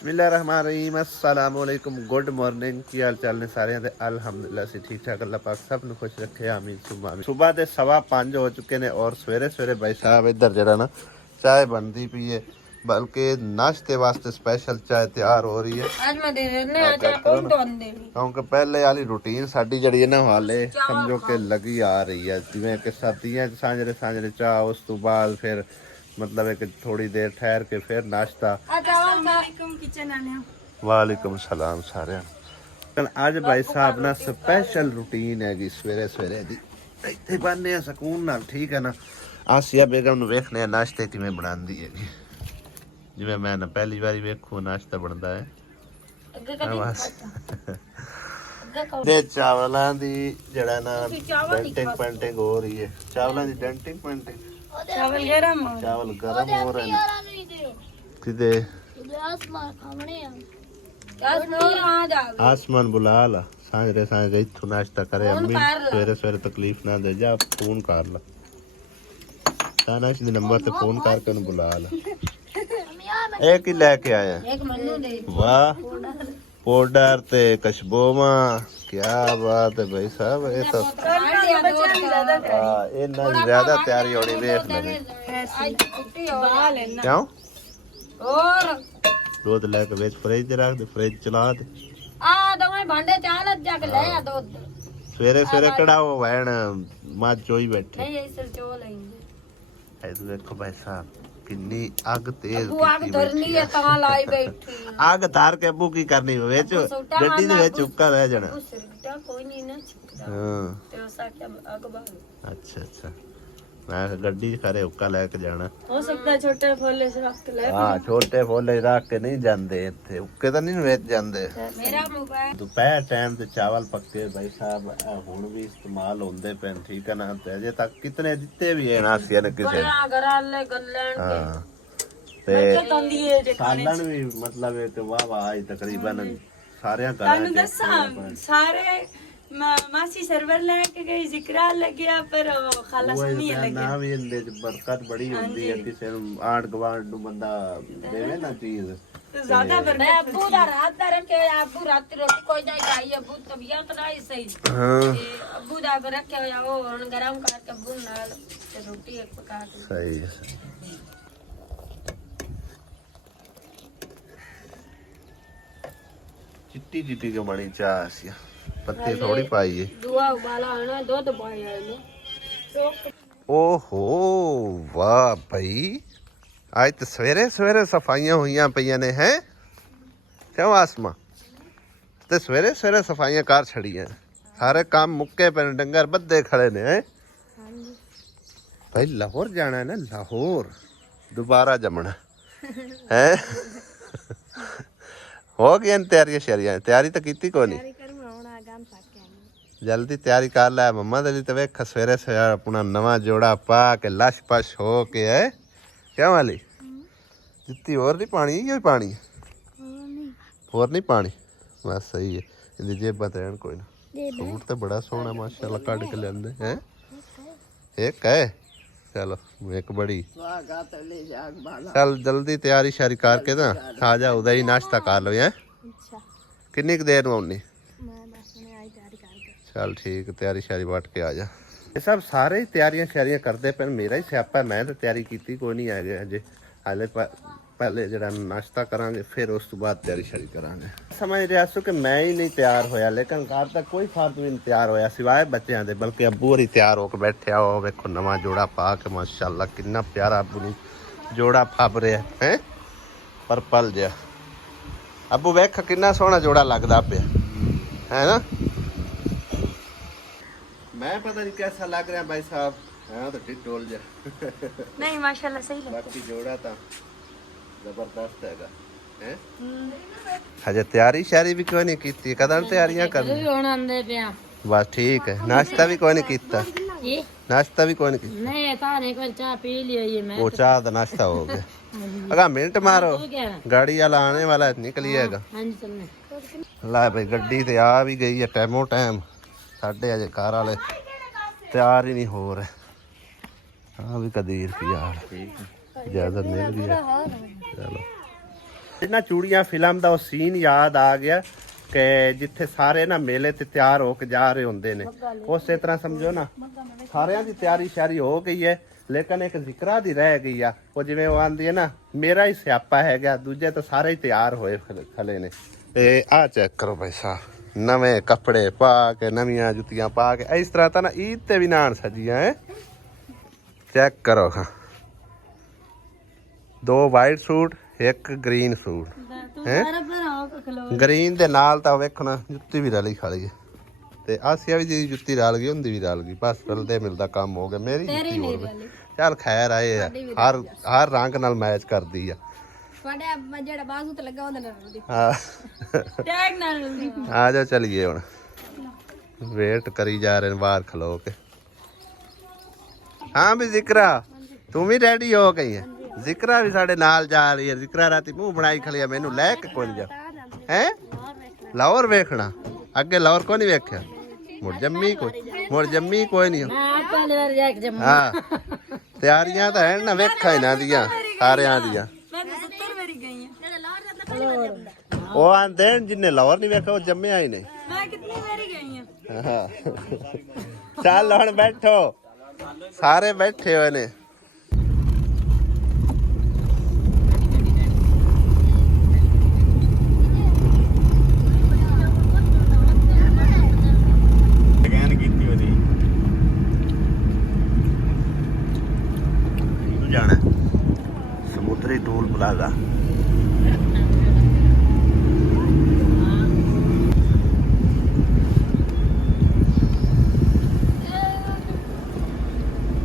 बिस्मिल्लाहिर्रहमानिर्रहीम अस्सलाम वालेकुम गुड मॉर्निंग की हाल चाल ने सारे ते अल्हम्दुलिल्लाह से ठीक ठाक अल्लाह पाक सब ਨੂੰ खुश रखे आमीन सुबह आमीन। सुबह ਦੇ 5:15 ਹੋ ਚੁੱਕੇ ਨੇ ਔਰ ਸਵੇਰੇ ਸਵੇਰੇ ਭਾਈ ਸਾਹਿਬ ਇੱਧਰ ਜਿਹੜਾ ਨਾ ਚਾय बनती पई है बल्कि नाश्ते वास्ते स्पेशल चाय तैयार हो रही है आज मैं दे देने आज कौन तो आंदे क्योंकि पहले वाली रूटीन साडी ਜਿਹੜੀ ਹੈ ਨਾ ਹਾਲੇ ਸਮਝੋ ਕਿ ਲੱਗੀ ਆ ਰਹੀ ਹੈ ਜਿਵੇਂ ਕਿ ਸਰਦੀਆਂ ਚ ਸਾਂਝਰੇ ਸਾਂਝਰੇ ਚਾਹ ਉਸ ਤੋਂ ਬਾਅਦ ਫਿਰ मतलब एक थोड़ी देर ठहर के फिर नाश्ता। वालेकुम सलाम सारे अज भाई साहब ना स्पेशल रूटीन हैगी सवेरे सवेरे दी इत्थे बनने सकून नाल ठीक है ना। आसिया बेगम नूं वेखने नाश्ते किवें बनांदी हैगी जिवें मैं ना पहली बारी वेखूं नाश्ता बनदा है ते चावलां दी जेड़ा ना डेंटिंग पेंटिंग हो रही है चावलां दी डेंटिंग पेंटिंग चावल गरम हो रहे हैं किदे आसमान बुला ला सांजरे सांजरे इत्थों नाश्ता करे अम्मी सवेरे सवेरे तकलीफ ना दे जा फोन कर ला तानाश दे नंबर ते फोन करके उन्हें बुला ला एक ही लेके आया एक मन्नू दे वाह पाउडर ते कशबोमा क्या बात है भाई साहब ये तो इन्ना ज्यादा तैयारी होनी वेख ले क्यों और दूध लेके बेच फ्रिज रख दे फ्रिज चला दे आ दवा भांडे चाल जग ले आ दूध सवेरे सवेरे कड़ा वो वैन मां चोई बैठे नहीं ऐसे चो लेंगे ऐ तो देखो भाई साहब कितनी आग तेज वो आग धरनी है ता लाई बैठी आग धार के अबू की करनी वेच गड्डी दे वेच उक्का रह जाना कोई नहीं ना हां ते उसा क्या आग बाल अच्छा अच्छा मैं गड्डी खरे उक्का लेके जाना हो सकता है छोटे फोले से रख के ले हां छोटे फोले रख के नहीं जांदे इथे उक्के तो नहीं वेच जांदे मेरा मोबाइल दोपहर टाइम ते चावल पक्के भाई साहब हुन भी इस्तेमाल होंदे पे ठीक है ना ते अजे तक कितने दिते भी है नासिया ने किसे घर ले गल्लन हां ते सालन भी मतलब है कि वाह वाह आज तकरीबन सारे ਤੁਹਾਨੂੰ ਦੱਸਾਂ ਸਾਰੇ ਮਾਸੀ ਸਰਵਰ ਲੈ ਕੇ ਗਈ ਜ਼ਿਕਰਾ ਲੱਗਿਆ ਪਰ ਖਾਲਾ ਸੁਣੀ ਲੱਗਿਆ ਨਾ ਵੀ ਇਹਦੇ ਚ ਬਰਕਤ ਬੜੀ ਹੁੰਦੀ ਹੈ ਕਿਸੇ ਨੂੰ ਆੜ ਗਵਾਂਡ ਨੂੰ ਬੰਦਾ ਦੇਵੇ ਨਾ ਚੀਜ਼ ज्यादा मैं अब्बू दा रात दा रखे अब्बू रात रोटी कोई नहीं खाई अब्बू तबीयत नहीं सही हां अब्बू दा रखे होया वो हुन गरम करके अब्बू नाल ते रोटी एक पका के सही है चिट्टी चिट्टी के बनी चाह सी पत्ती थोड़ी पाई है दुआ उबाला है ना दूध पाया है ओहो वाह भाई आज तो सवेरे सवेरे सफाइयां हुई पईयां ने हैं क्यों आसमा ते सवेरे सवेरे सफाइयां कर छड़ी हैं सारे काम मुक्के पे डंगर बद्दे खड़े ने हैं भाई लाहौर जाना है ना लाहौर दोबारा जमना है हो गई तैयारियां शरियां तैयारी तो की को नहीं जल्दी तैयारी कर लै मम्मा दे लिए तो वेख सवेरे सवेरे अपना नवा जोड़ा पा के लश पश हो के है क्या वाली जितनी और नहीं पानी ये पानी और नहीं पानी बस सही है इन्हें जेब रहन कोई ना सूट तो बड़ा सोहना माशाल्लाह कट के लेंदे हैं एक है चलो एक बड़ी चल जल्दी तैयारी शारी करके ना आ जा उधर ही नाश्ता कर लो है किन्नी देर में आनी चल ठीक तैयारी शारी बट के आ जा ये सब सारे ही तैयारियां शारियां करते पे मेरा ही स्यापा मैं तो तैयारी की कोई नहीं है अजे हाले पहले जरा नाश्ता करांगे फिर उस तो बाद तैयारी शारी करांगे समझ रहा सो कि मैं ही नहीं तैयार होया लेकिन घर तक कोई फालतू नहीं तैयार होया सिवाय बच्चों के बल्कि अब्बू होरी तैयार होकर बैठे हो वेखो नवा जोड़ा पा के माशाल्लाह कितना प्यारा अब्बू नूं जोड़ा फब रहा है पर्पल जिहा अब्बू वेख कितना सोहना जोड़ा लगदा पे है ना मैं पता नहीं कैसा लग रहा है भाई साहब हाँ तो ठीक डोल जा नहीं माशाल्लाह सही लगता बाकी जोड़ा था जबरदस्त है हजे तैयारी शारी भी क्यों नहीं की कदम तैयारियां करनी बस ठीक है नाश्ता भी कोई नहीं किया नाश्ता भी कोई नहीं नहीं ताने को चाय पी लिया ये मैं वो चाह का नाश्ता हो गया अगर मिनट मारो गाड़ी वाला आने वाला निकलिएगा हां जी चलने ला भाई गड्डी ते आ भी गई है टाइमो टाइम साढ़े अजे कार वाले तैयार ही नहीं हो रहे हाँ भी कदीर की यार इजाजत मिल गई चलो ਇਹਨਾਂ ਚੂੜੀਆਂ ਫਿਲਮ ਦਾ ਉਹ ਸੀਨ ਯਾਦ ਆ ਗਿਆ ਕਿ ਜਿੱਥੇ ਸਾਰੇ ਨਾ ਮੇਲੇ ਤੇ ਤਿਆਰ ਹੋ ਕੇ ਜਾ ਰਹੇ ਹੁੰਦੇ ਨੇ, ਉਸੇ ਤਰ੍ਹਾਂ ਸਮਝੋ ਨਾ ਸਾਰਿਆਂ ਦੀ ਤਿਆਰੀ ਸ਼ਿਆਰੀ ਹੋ ਗਈ ਹੈ, ਲੇਕਿਨ ਇੱਕ ਜ਼ਿਕਰਾ ਦੀ ਰਹਿ ਗਈ ਆ। ਉਹ ਜਿਵੇਂ ਉਹ ਆਂਦੀ ਹੈ ਨਾ, ਮੇਰਾ ਹੀ ਸਿਆਪਾ ਹੈਗਾ, ਦੂਜੇ ਤਾਂ ਸਾਰੇ ਹੀ ਤਿਆਰ ਹੋਏ ਖਲੇ ਨੇ। ਤੇ ਆਹ ਚੈੱਕ ਕਰੋ ਭਾਈ ਸਾਹਿਬ, ਨਵੇਂ ਕੱਪੜੇ ਪਾ ਕੇ, ਨਵੀਆਂ ਜੁੱਤੀਆਂ ਪਾ ਕੇ, ਇਸ ਤਰ੍ਹਾਂ ਤਾਂ ਨਾ ਈਦ ਤੇ ਵੀ ਨਾਨ ਸਜੀਆਂ ਹੈ। ਚੈੱਕ ਕਰੋ ਹਾਂ, 2 ਵਾਈਟ ਸੂਟ, 1 ਗ੍ਰੀਨ ਸੂਟ ਹੈ। ਗ੍ਰੀਨ ਦੇ ਨਾਲ ਤਾਂ ਵੇਖਣਾ ਜੁੱਤੀ ਵੀ ਰਲੀ ਖਾਲੀ ਹੈ, ਤੇ ਆਸਿਆ ਵੀ ਜੀ ਜੁੱਤੀ ਰਲ ਗਈ, ਹੁੰਦੀ ਵੀ ਰਲ ਗਈ, ਬਸ ਰਲਦੇ ਮਿਲਦਾ ਕੰਮ ਹੋ ਗਿਆ। ਮੇਰੀ ਜੁੱਤੀ ਹੋਰ ਚੱਲ ਖੈਰ ਆਏ ਆ, ਹਰ ਰੰਗ ਨਾਲ ਮੈਚ ਕਰਦੀ ਆ। ਤੁਹਾਡੇ ਜਿਹੜਾ ਬਾਜ਼ੂ ਤੇ ਲੱਗਾ ਉਹਦੇ ਨਾਲ ਰਲਦੀ। ਹਾਂ ਟੈਗ ਨਾਲ ਰਲਦੀ। ਆ ਜਾਓ ਚਲੀਏ ਹੁਣ, ਵੇਟ ਕਰੀ ਜਾ ਰਹੇ ਨੇ ਬਾਹਰ ਖਲੋ ਕੇ। ਹਾਂ ਵੀ ਜ਼ਿਕਰਾ ਤੂੰ ਵੀ ਰੈਡੀ ਹੋ ਗਈ ਹੈ? ਜ਼ਿਕਰਾ ਵੀ ਸਾਡੇ ਨਾਲ ਜਾ ਰਹੀ ਹੈ। ਜ਼ਿਕਰਾ ਰਾਤੀ ਮੂੰਹ ਬਣਾਈ ਖਲੀ ਆ, ਮੈਨੂੰ ਲੈ ਕੇ ਕੋਈ ਜਾ ਹੈ ਲਾਹੌਰ ਵੇਖਣਾ, ਅੱਗੇ ਲਾਹੌਰ ਕੋ ਨਹੀਂ ਵੇਖਿਆ, ਮੁੜ ਜੰਮੀ ਕੋਈ ਨਹੀਂ। ਹਾਂ ਤਿਆਰੀਆਂ ਤਾਂ ਹਨ ਨਾ, ਵੇਖਾ ਇਹਨਾਂ ਦੀਆਂ ਸਾਰਿਆਂ ਦੀਆਂ। ਮੈਂ ਤਾਂ 70 ਵਾਰੀ ਗਈ ਆ। ਉਹ ਆਂਦੇ ਜਿੰਨੇ ਲਾਹੌਰ ਨਹੀਂ ਵੇਖਿਆ ਉਹ ਜੰਮਿਆ ਹੀ ਨਹੀਂ। ਮੈਂ ਕਿੰਨੀ ਵਾਰੀ ਗਈ ਆ। ਹਾਂ ਚੱਲ ਹੁਣ ਬੈਠੋ, ਸਾਰੇ ਬੈਠੇ ਹੋਏ ਨੇ। ਜਾਣਾ ਸਮੁੰਦਰੀ ਟੂਲ ਪਲਾਜ਼ਾ।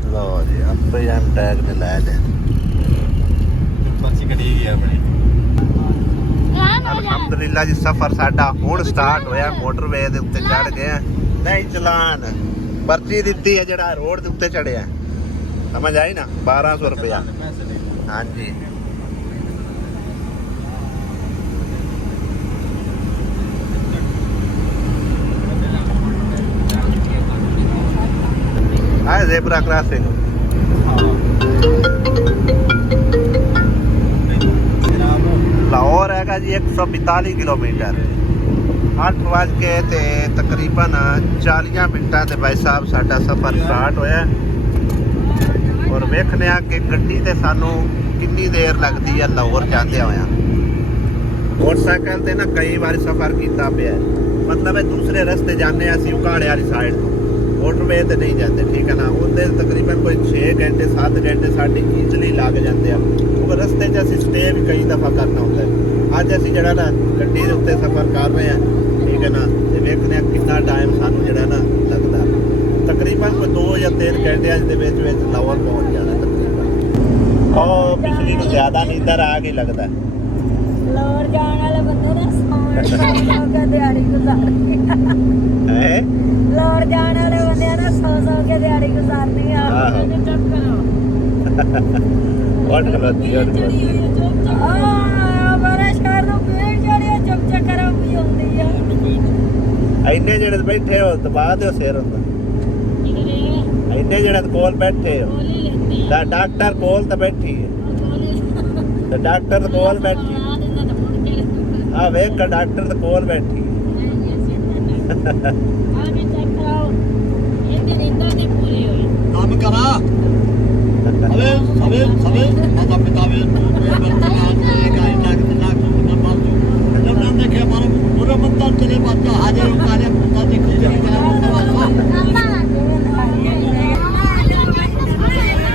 ਲੋ ਜੀ ਆਪੇ ਐਮ ਟੈਗ ਨੇ ਲੈ ਲੈ ਬੱਚੀ ਕਢੀ ਗਈ ਆਪਣੀ। ਅਲਹਮਦੁਲਿਲਾ ਜੀ ਸਫ਼ਰ ਸਾਡਾ ਹੁਣ ਸਟਾਰਟ ਹੋਇਆ, ਮੋਟਰਵੇ ਦੇ ਉੱਤੇ ਚੜ ਗਏ ਆ। ਨਹੀਂ ਚਲਾਨ ਪਰਚੀ ਦਿੱਤੀ ਹੈ, ਜਿਹੜਾ ਰੋਡ ਦੇ ਉੱਤੇ ਚੜਿਆ, समझ आई ना, 1200 रुपया। हाँ जी आए ज़ेब्रा क्रॉसिंग। लाहौर हैगा जी 142 किलोमीटर, 8 वज के ते तकरीबन 40 मिनटां ते भाई साहब साडा सफ़र स्टार्ट होया। और वेखने कि गड्डी ते सानू कितनी देर लगती है लाहौर जाते होया। मोटरसाइकिल ते ना कई बार सफ़र किया पे, मतलब दूसरे रस्ते जाने असीं उकाड़े वाली साइड तो, मोटरवे ते नहीं जाते, ठीक है ना। उधर तकरीबन कोई 6 घंटे 7 घंटे साडी ईजली लग जाते हैं, क्योंकि रस्ते च असीं स्टे भी कई दफ़ा करना होता है। अज असीं जिहड़ा ना गड्डी दे उत्ते सफ़र कर रहे हैं, ठीक है ना, ते वेखने कितना टाइम सानू जिहड़ा ना लगदा। तकरीबन कोई 2 या 3 घंटे दे विच लाहौर पहुंच जाना तकरीबन। और पिछली तो ज्यादा नहीं, इधर आगे लगता है ਲਾਹੌਰ ਜਾਣ ਵਾਲੇ ਬੰਦੇ ਨੇ ਸੌ ਕੇ ਦਿਹਾੜੀ ਗੁਜ਼ਾਰਨੀ है। ਲਾਹੌਰ ਜਾਣ ਵਾਲੇ ਬੰਦਿਆਂ ਨੇ 100 ਕੇ ਦਿਹਾੜੀ ਗੁਜ਼ਾਰਨੀ ਆ। ਚੁੱਪ ਕਰੋ व्हाट गलती ਆ ਮਾਰੇ ਸ਼ਹਿਰ ਨੂੰ ਪੀੜ ਚੜਿਆ, ਚੁੱਪ ਕਰੋ ਵੀ ਹੁੰਦੀ ਆ। ਇੰਨੇ ਜਿਹੜੇ ਬੈਠੇ ਹੋ ਦਬਾ ਦਿਓ ਸਿਰ ਹੁੰਦਾ, ਇੰਨੇ ਜਿਹੜੇ ਕੋਲ ਬੈਠੇ ਹੋ ਤਾਂ ਡਾਕਟਰ ਕੋਲ ਤਾਂ ਬੈਠੀ ਹੈ, ਤੇ ਡਾਕਟਰ ਕੋਲ ਬੈਠੀ ਆ, ਵੇਖ ਕੇ ਡਾਕਟਰ ਦੇ ਕੋਲ ਬੈਠੀ ਕੰਮ ਕਰਾ ਸਵੇ ਮਾਤਾ ਪਿਤਾ ਵੇ ਦੇਖਿਆ ਮਾਰਾ ਪੂਰਾ ਮੰਤਰ ਚਲੇ ਬਾਤ ਹਾਜ਼ਰ ਕਾਲੇ ਪੁੱਤਾਂ ਦੀ ਗੁਜਰੀ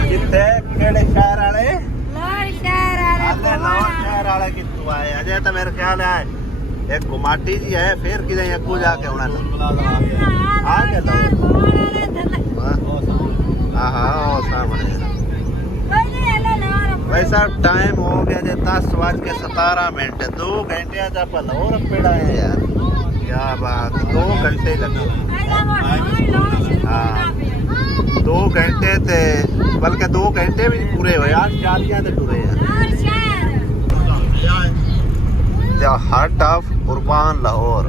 ਕਿੱਥੇ ਕਿਹੜੇ ਸ਼ਹਿਰ ਵਾਲੇ? ਲਾਹੌਰ ਸ਼ਹਿਰ ਵਾਲੇ। ਲਾਹੌਰ ਸ਼ਹਿਰ ਵਾਲੇ ਕਿੱਥੋਂ ਆਏ? ਅਜੇ ਤਾਂ ਮੇਰੇ ਖਿਆਲ ਹੈ एक गुमाटी जी है, फिर कि अगू जाके आना आ गया। हाँ हाँ सामने भाई साहब टाइम हो गया जी 10:17। 2 घंटे आप लाहौर पेड़ा है यार, क्या बात। 2 घंटे लगे, हाँ 2 घंटे थे, बल्कि 2 घंटे भी पूरे हुए, 8 ते टुरे हैं। The heart of urban Lahore.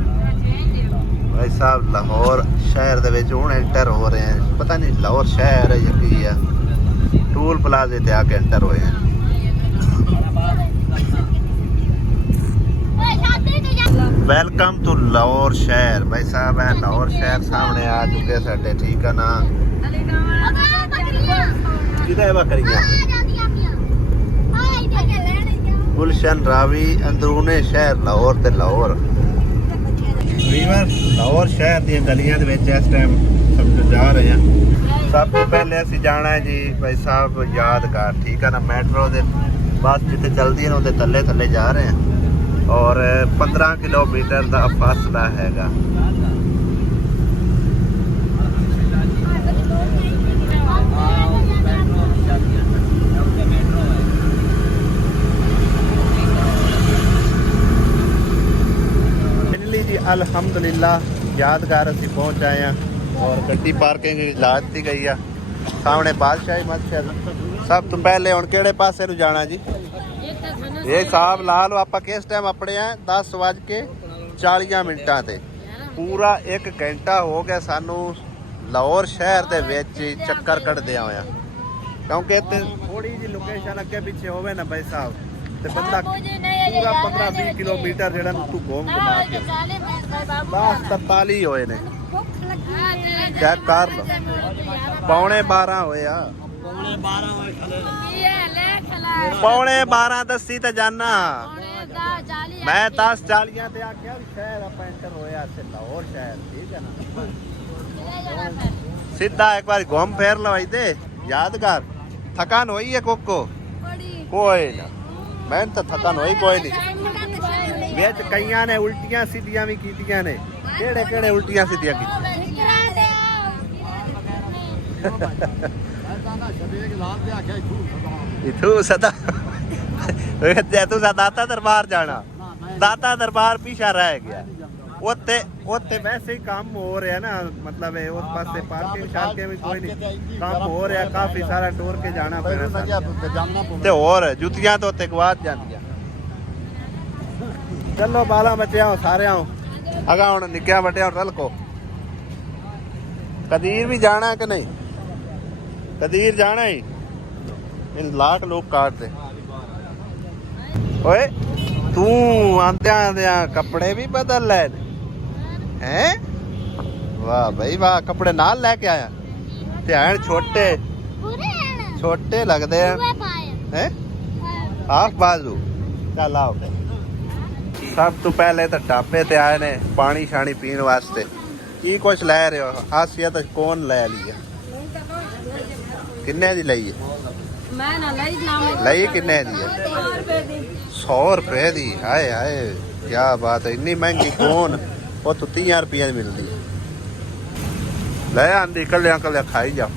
भाई साहब लाहौर शहर दे विच हुण एंटर हो रहे हैं, पता नहीं लाहौर शहर है या की है। टूल प्लाजे ते आके एंटर होए हैं। वेलकम टू लाहौर शहर। भाई साहब है लाहौर शहर सामने आ चुके साडे, ठीक है ना। किधर बकरियां? गुलशन रावी अंदरूने शहर लाहौर ते लाहौर वीवर लाहौर शहर दी गलियां दे विच इस टाइम समझ जा रहे हैं। सब तो पहले ਅਸੀਂ जाना है जी भाई साहब यादगार, ठीक है ना। मेट्रो दे बस जिते चलदी है ਉਹਦੇ थल्ले थल्ले जा रहे हैं और 15 किलोमीटर का फासला हैगा। मिली जी अल्हम्दुलिल्लाह यादगार असी पहुंच आए हैं और गड्डी पार्किंग ला दी गई है सामने बादशाही मस्जिद। सब तो पहले हुण किहड़े पासे नूं जाना जी? ये हिसाब ला लो आप किस टाइम अपने हैं 10:40 ते पूरा 1 घंटा हो गया सानू लाहौर शहर दे विच चक्कर कटदे आया, क्योंकि इत्थे थोड़ी जी लोकेशन अगे पीछे होवे ना भाई साहब ते बंदा पूरा 15-20 किलोमीटर जेड़ा तू घूम घुमा के 10:43 होए ने। चेक कर लो 11:15 होए आ। 11:12 दसी ते जाना मैं 10:40 ते आख्या शहर आप एंटर होया से लाहौर शहर, ठीक है ना। सीधा एक बार घूम फिर लो दे यादगार। थकान होई है कोको? कोई ना, मैं तो थकान होई कोई नहीं। विच कईयां ने उल्टियां सीधियां भी कीतियां ने। केड़े केड़े उल्टियां सीधियां कीतियां? इथू सदा तू दाता दरबार जाना, दाता दरबार पीछा रह गया। उत्ते उत्ते वैसे ही काम हो रहा ना, मतलब उस पासे पार्किंग शार्किंग में कोई नहीं काम हो रहा, काफी सारा टोर के जाना पैना ते और जुतियां तो उत्ते गवाच जांदियां। चलो बाला बच्चे आओ सारे आओ अगा हुण निक्किया बड्डिया रल को। कदीर भी जाना कि नहीं? कदीर जाना ही इन लाख लोग काट दे। ओए तू आंदिया आंदिया कपड़े भी बदल ले हैं? वाह भाई वाह, कपड़े नाल लेके आया। ध्यान छोटे छोटे लगते हैं हाफ बाजू। चल आओ। सब तो पहले तो ढाबे ते आए ने पानी शानी पीने वास्ते। की कुछ ले रहे हो? हासियत कौन ले लिया? किन्ने दी लई है? मैं ना लई लई किन्ने दी है? 100 रुपए दी। हाय हाय क्या बात है, इतनी महंगी कौन? वो तो 30 रुपये की मिलती है। ले आंदी कलिया कलिया खाई जाओ।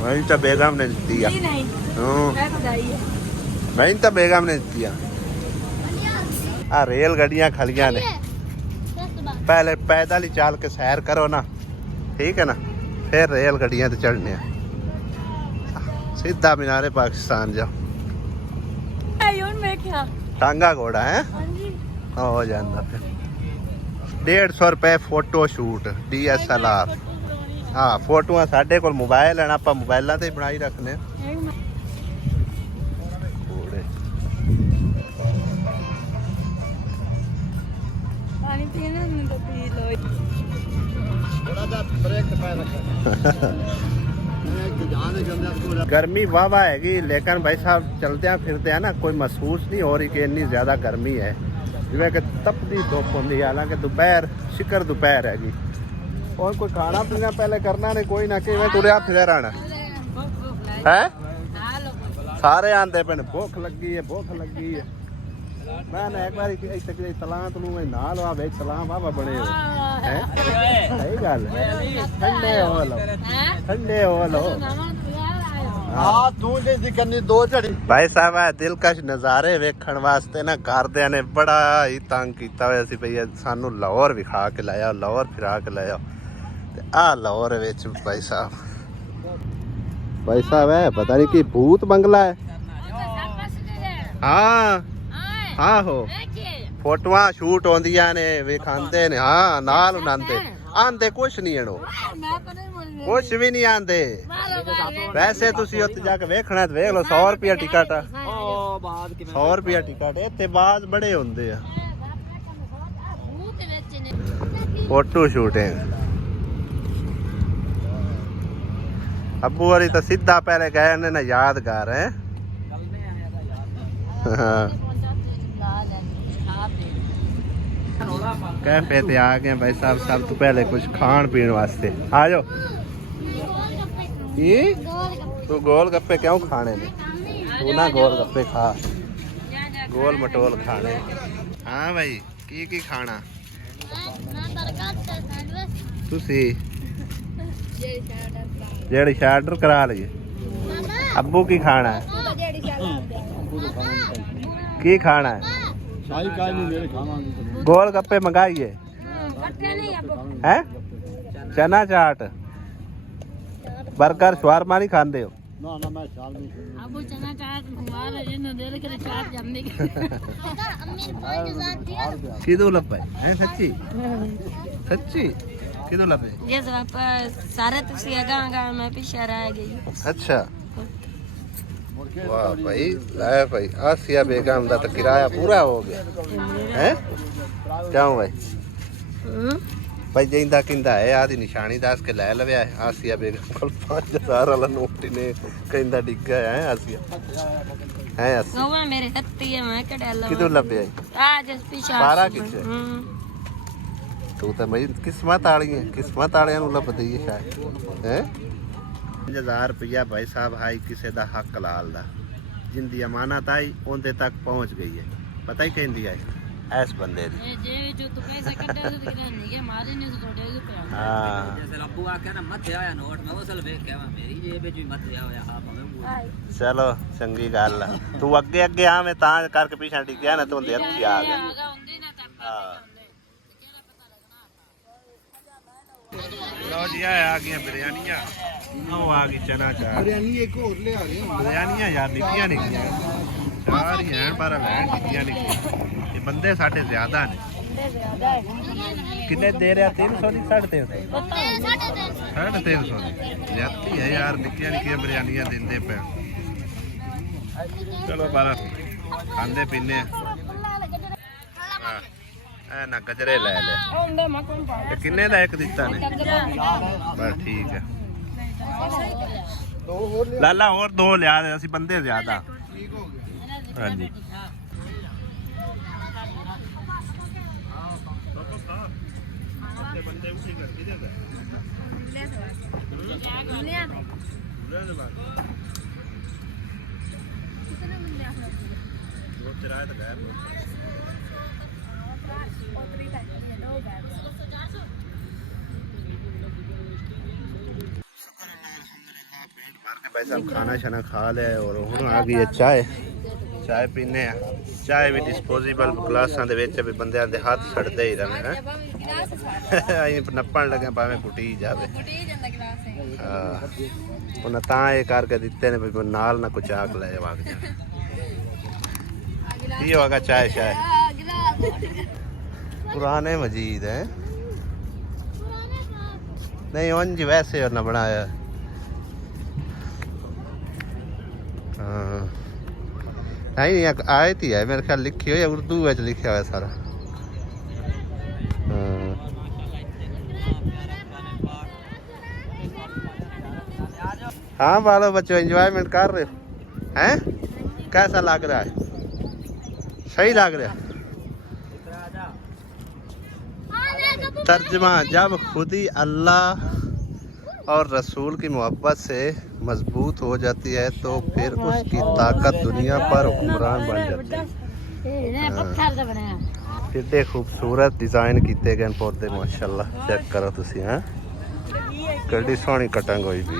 वही तो बेगम ने दी है। वही तो बेगम ने दी है। आ रेल गड्डियां खलियां ने, पहले पैदल ही चल के सैर करो ना, ठीक है ना, फिर रेल गड्डियां ते चढ़ने सीधा मीनारे पाकिस्तान जाओ। टांगा घोड़ा है हो जाता। फिर 150 रुपए फोटो शूट DSLR। हाँ फोटो साढ़े को मोबाइल है, आप मोबाइलों से बनाई रखने। गर्मी वाह वाह हैगी, लेकिन भाई साहब चलते फिरते हैं ना कोई महसूस नहीं हो रही कि इतनी ज़्यादा गर्मी है। जिवें कि तपदी धुप होंगी, हालांकि दोपहर शिकर दोपहर हैगी। और कोई खाना पीना पहले करना नहीं, कोई ना कि तुरया फिर आना है। सारे आंदे पे भुख लगी है, भुख लगी है। मैं एक बार तलां तलू ना लवा बे तलां वाह बने हैं। सही गल ठंडे हो लो, ठंडे हो लो। भाई साहब दिलकश नज़ारे वेखण वास्ते ना घरदियां ने बड़ा ही तंग किया होया सी। भई सानू लाहौर विखा के लाया, लाहौर फिरा के लाया। आ लाहौर विच भाई साहब है पता नहीं कि भूत बंगला है। हाँ आहो फोटोआं शूट होंदियां ने विखांदे ने। हाँ नाल उनांदे आंदे कुछ नहीं एनो, कुछ भी नहीं आंदे। वैसे तुसी उत्ते जाके वेखना ते वेख लो। 100 रुपया टिकट, 100 रुपया टिकट। इत्थे बाज बड़े होंदे आ। फोटो शूटिंग अब्बू वाली तो सीधा पहले गए ना यादगार है। हाँ कैफे ते आ गए भाई साहब, सब तो पहले कुछ खान पीने वास्ते आ जाओ। ये तू गोल गप्पे क्यों खाने ने? तू ना गोल गप्पे खा, गोल मटोल खाने। हाँ भाई की खाना तुसी जेड़ी शार्टर करा लिए। अब्बू की खाना है? की खाना है? शाही का नहीं मेरे खाना गोल गप्पे मंगाइए हैं? चना चाट बर्गर शवारमा नहीं खाते हो? ना ना मैं शाल नहीं अब चना चाट मंगवा ले जिन देर के चाट जमने की किदो लपे हैं? सच्ची सच्ची किदो लपे? जैसे वापस सारे तुसी आगा मैं पीछे रह गई। अच्छा वाह भाई, लाया भाई आसिया बेगम का तो किराया पूरा हो गया है। क्यों भाई? भाई जिंदा किंदा है आदि निशानी दस के लै लव्या है। आसिया बेगम को 5000 वाला नोट ने कहंदा डिग्गा है। आसिया है गोवा मेरे हत्ती है मैं कड़ा लो किदो लभ्या आज पीछे 12 किचे तू तो भाई किस्मत वाली है, किस्मत वालियां नु लभदी है शायद है। 5000 रुपया भाई साहब हाई किसी का हक लाल दा जिंदी अमानत आई उनके तक पहुंच गई है। पता ही कहती है ऐस बंदे दी। जे जो तू पैसे कटे तो नहीं के मारे ने तो थोड़े के पे। हां जैसे अब्बू आके ना मत आया नोट में उसल देख के मेरी जेब में भी मत आया। हां भावे चलो चंगी गल है। तू अगे अगे आ मैं ता करके पीछे टिकया ना तो अंदर ही आ गया। हां लो जी आ गई बिरयानियां। आओ आ गई चना चाट बिरयानी एक और ले आ रहे हैं। बिरयानियां यार निक्कियां निक्कियां चार ही हैं पर वैन निक्कियां निक्कियां। ये बंदे साढ़े ज्यादा ने। कितने दे रहा? 300 नहीं 350? 350 ज्यादा है यार। निक्कियां निक्कियां बिरयानियां देंदे पे। चलो बारा खांदे पीने ना गजरे ले ले। किन्ने का एक दिता ने? बस ठीक है लाला और 2 लिया दे, असि बंदे ज्यादा। हाँ जी भाई साहब खाना शाना खा लिया और हुण आ गई है चाय। चाय पीने चाय भी डिस्पोजेबल ग्लासां दे विच भी बंदियां दे हाथ छड़दे ही रहने हैं। आई नप्पण लगे भावें कुटी जावे। हां उन्हें तां ये करके दिते ने भी नाल ना कुछ आग ले वाग जाए। ये होगा चाय शाय पुराने मजीद है नहीं उंज वैसे और ना बनाया। नहीं आयत ही है मेरे ख्याल लिखी हुई है उर्दू में लिखा हुआ है सारा। हाँ बालो बच्चों एंजॉयमेंट कर रहे हो हैं? कैसा लग रहा है? सही लग रहा है? तर्जमा जब खुद ही अल्लाह और रसूल की मोहब्बत से मजबूत हो जाती है तो फिर उसकी ताकत दुनिया पर हुक्मरान बन जाती है। कितने खूबसूरत डिजाइन किए गए पौधे माशाल्लाह चेक करो तुसी। हाँ कड़ी सोहनी कटिंग हुई भी।